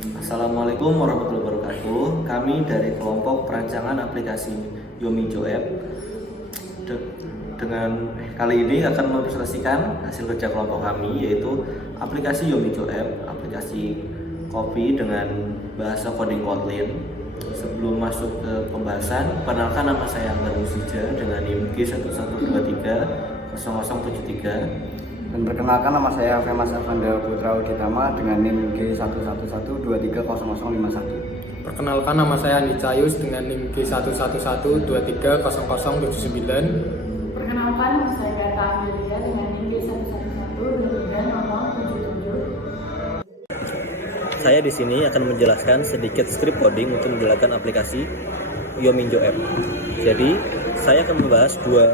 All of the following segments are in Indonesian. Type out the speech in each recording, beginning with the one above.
Assalamualaikum warahmatullahi wabarakatuh. Kami dari kelompok perancangan aplikasi Yomijo App dengan kali ini akan mempresentasikan hasil kerja kelompok kami, yaitu aplikasi Yomijo App, aplikasi kopi dengan bahasa coding Kotlin. Sebelum masuk ke pembahasan, perkenalkan nama saya Anggar Musija dengan NIM G11230073. Dan perkenalkan, nama saya Femas Avanda Putra Uditama dengan NIM G1112300051. Perkenalkan, nama saya Andi Cayus dengan NIM G11230079. Perkenalkan, nama saya Gata Amelia dengan NIM G11123077. Saya di sini akan menjelaskan sedikit script coding untuk menjalankan aplikasi Yomijo App. Jadi, saya akan membahas dua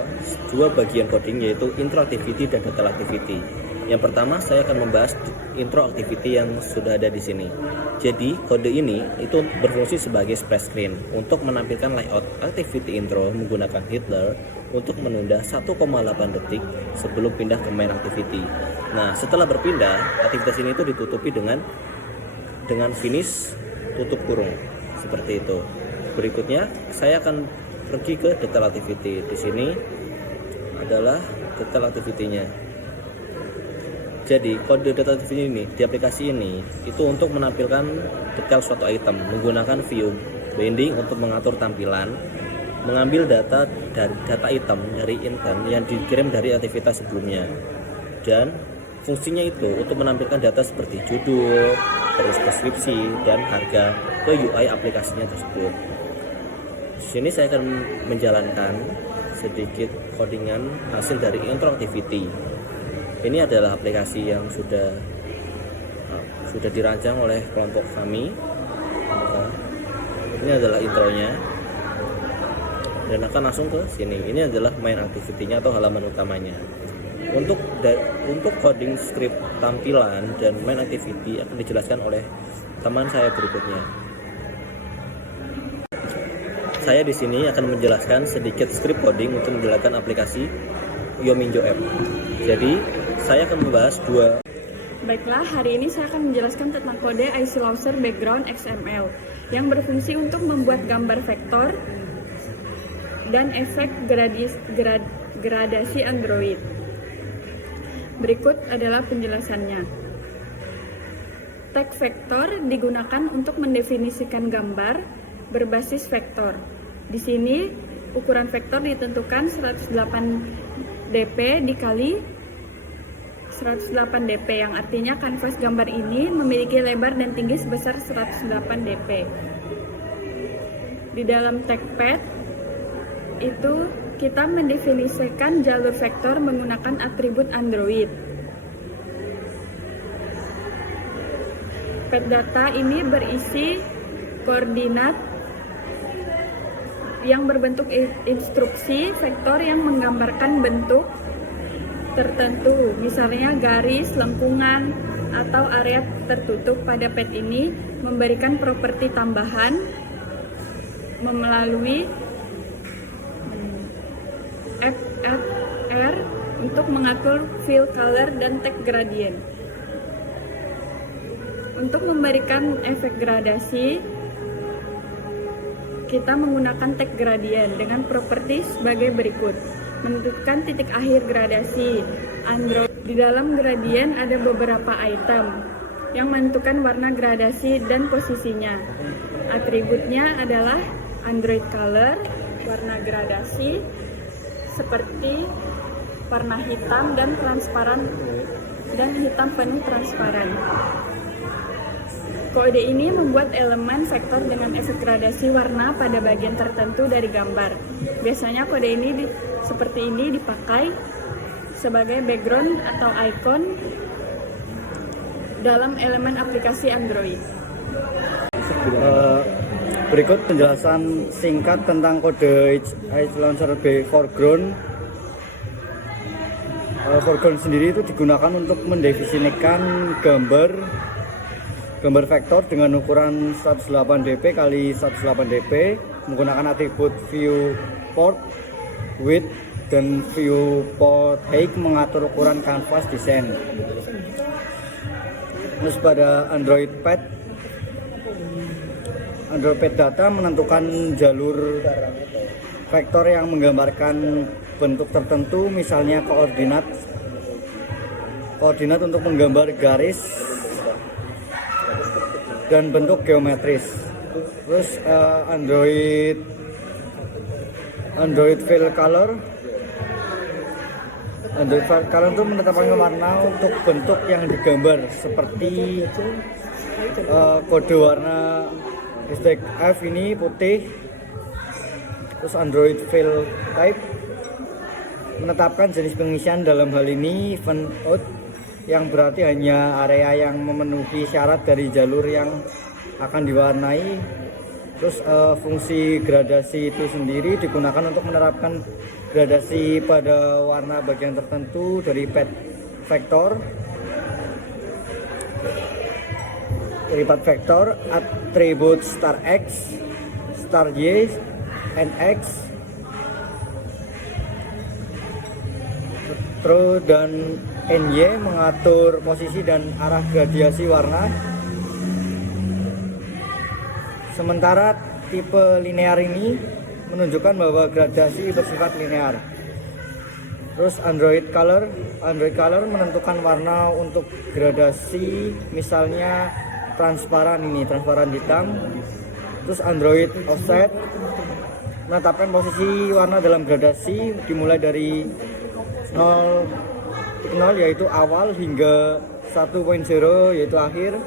bagian coding, yaitu intro activity dan detail activity. Yang pertama, saya akan membahas intro activity yang sudah ada di sini. Jadi, kode ini itu berfungsi sebagai splash screen untuk menampilkan layout activity intro menggunakan Hitler untuk menunda 1,8 detik sebelum pindah ke main activity. Nah, setelah berpindah, aktivitas ini itu ditutupi dengan finish tutup kurung seperti itu. Berikutnya, saya akan pergi ke detail activity. Di sini adalah detail activity-nya. Jadi, kode detail activity ini di aplikasi ini itu untuk menampilkan detail suatu item menggunakan view binding untuk mengatur tampilan, mengambil data item dari intent yang dikirim dari aktivitas sebelumnya, dan fungsinya itu untuk menampilkan data seperti judul, terus deskripsi, dan harga ke UI aplikasinya tersebut. Di sini saya akan menjalankan sedikit codingan hasil dari intro activity. Ini adalah aplikasi yang sudah dirancang oleh kelompok kami. Ini adalah intronya, dan akan langsung ke sini. Ini adalah main activity-nya atau halaman utamanya. Untuk coding script tampilan dan main activity akan dijelaskan oleh teman saya berikutnya. Saya di sini akan menjelaskan sedikit script coding untuk menjalankan aplikasi Yomijo App. Jadi, saya akan membahas Baiklah, hari ini saya akan menjelaskan tentang kode IC Launcher Background XML yang berfungsi untuk membuat gambar vektor dan efek gradasi Android. Berikut adalah penjelasannya. Tag vektor digunakan untuk mendefinisikan gambar berbasis vektor. Di sini ukuran vektor ditentukan 108 dp dikali 108 dp, yang artinya kanvas gambar ini memiliki lebar dan tinggi sebesar 108 dp. Di dalam tagpad itu kita mendefinisikan jalur vektor menggunakan atribut Android. Pad data ini berisi koordinat yang berbentuk instruksi vektor yang menggambarkan bentuk tertentu, misalnya garis, lengkungan, atau area tertutup. Pada pad ini memberikan properti tambahan melalui FFR untuk mengatur fill color dan tag gradient. Untuk memberikan efek gradasi, kita menggunakan tag gradient dengan properti sebagai berikut. Menentukan titik akhir gradasi Android. Di dalam gradient ada beberapa item yang menentukan warna gradasi dan posisinya. Atributnya adalah Android color, warna gradasi seperti warna hitam dan transparan dan hitam penuh transparan. Kode ini membuat elemen vektor dengan efek gradasi warna pada bagian tertentu dari gambar. Biasanya kode ini seperti ini dipakai sebagai background atau icon dalam elemen aplikasi Android. Berikut penjelasan singkat tentang kode IC Launcher Foreground. Foreground sendiri itu digunakan untuk mendefinisikan gambar vektor dengan ukuran 108 dp kali 108 dp menggunakan atribut viewport width dan viewport height mengatur ukuran kanvas desain. Terus pada Android Pad Android Pet Data menentukan jalur vektor yang menggambarkan bentuk tertentu, misalnya koordinat untuk menggambar garis dan bentuk geometris. Terus Android Fill Color itu menetapkan warna untuk bentuk yang digambar, seperti kode warna F ini putih. Terus Android Fill Type menetapkan jenis pengisian, dalam hal ini event out, yang berarti hanya area yang memenuhi syarat dari jalur yang akan diwarnai. Terus fungsi gradasi itu sendiri digunakan untuk menerapkan gradasi pada warna bagian tertentu dari pet vektor. Atribut star X, star Y, and X, dan NY mengatur posisi dan arah gradasi warna. Sementara tipe linear ini menunjukkan bahwa gradasi bersifat linear. Terus Android Color menentukan warna untuk gradasi, misalnya transparan hitam. Terus Android Offset menetapkan posisi warna dalam gradasi dimulai dari 0 yaitu awal hingga 1.0 yaitu akhir.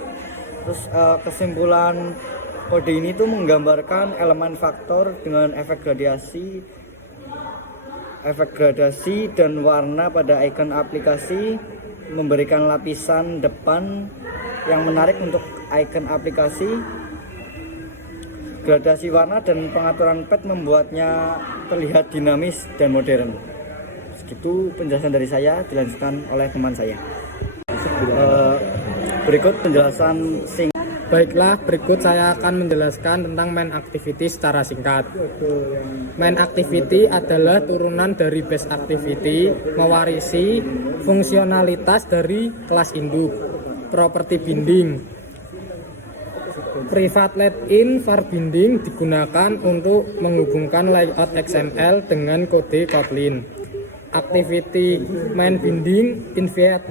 Terus kesimpulan kode ini tuh menggambarkan elemen faktor dengan efek gradasi dan warna pada icon aplikasi, memberikan lapisan depan yang menarik untuk icon aplikasi. Gradasi warna dan pengaturan pet membuatnya terlihat dinamis dan modern. Segitu penjelasan dari saya, dilanjutkan oleh teman saya. Berikut penjelasan Baiklah, berikut saya akan menjelaskan tentang main activity secara singkat. Main activity adalah turunan dari base activity, mewarisi fungsionalitas dari kelas induk. Properti binding. Private let-in var binding digunakan untuk menghubungkan layout XML dengan kode Kotlin. Activity main binding invite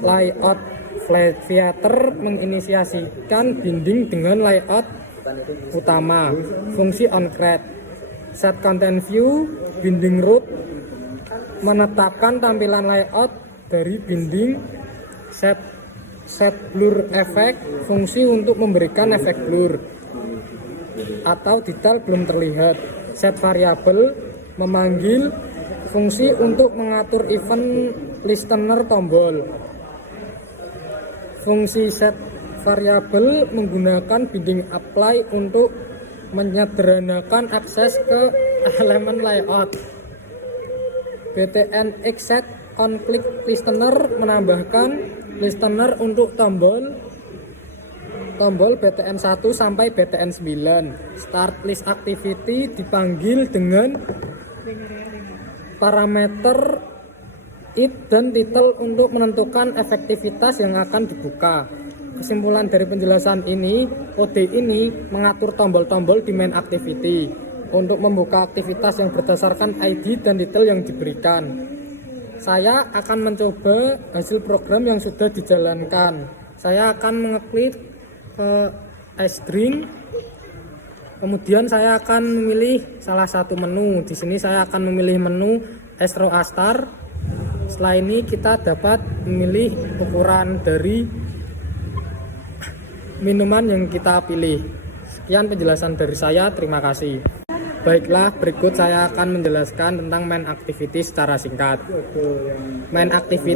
layout Flatter menginisiasikan binding dengan layout utama. Fungsi onCreate. Set content view binding root menetapkan tampilan layout dari binding. Set blur effect, fungsi untuk memberikan efek blur atau detail belum terlihat. Set variable memanggil, fungsi untuk mengatur event listener tombol. Fungsi set variable menggunakan binding apply untuk menyederhanakan akses ke elemen layout. btn exit on click listener menambahkan listener untuk tombol btn 1 sampai btn 9. Start list activity dipanggil dengan parameter it dan title untuk menentukan efektivitas yang akan dibuka. Kesimpulan dari penjelasan ini, kode ini mengatur tombol-tombol di main activity untuk membuka aktivitas yang berdasarkan ID dan detail yang diberikan. Saya akan mencoba hasil program yang sudah dijalankan. Saya akan mengeklik ke iString, kemudian saya akan memilih salah satu menu. Di sini saya akan memilih menu Astro Astar. Setelah ini kita dapat memilih ukuran dari minuman yang kita pilih. Sekian penjelasan dari saya, terima kasih. Baiklah, berikut saya akan menjelaskan tentang main activity secara singkat. Main activity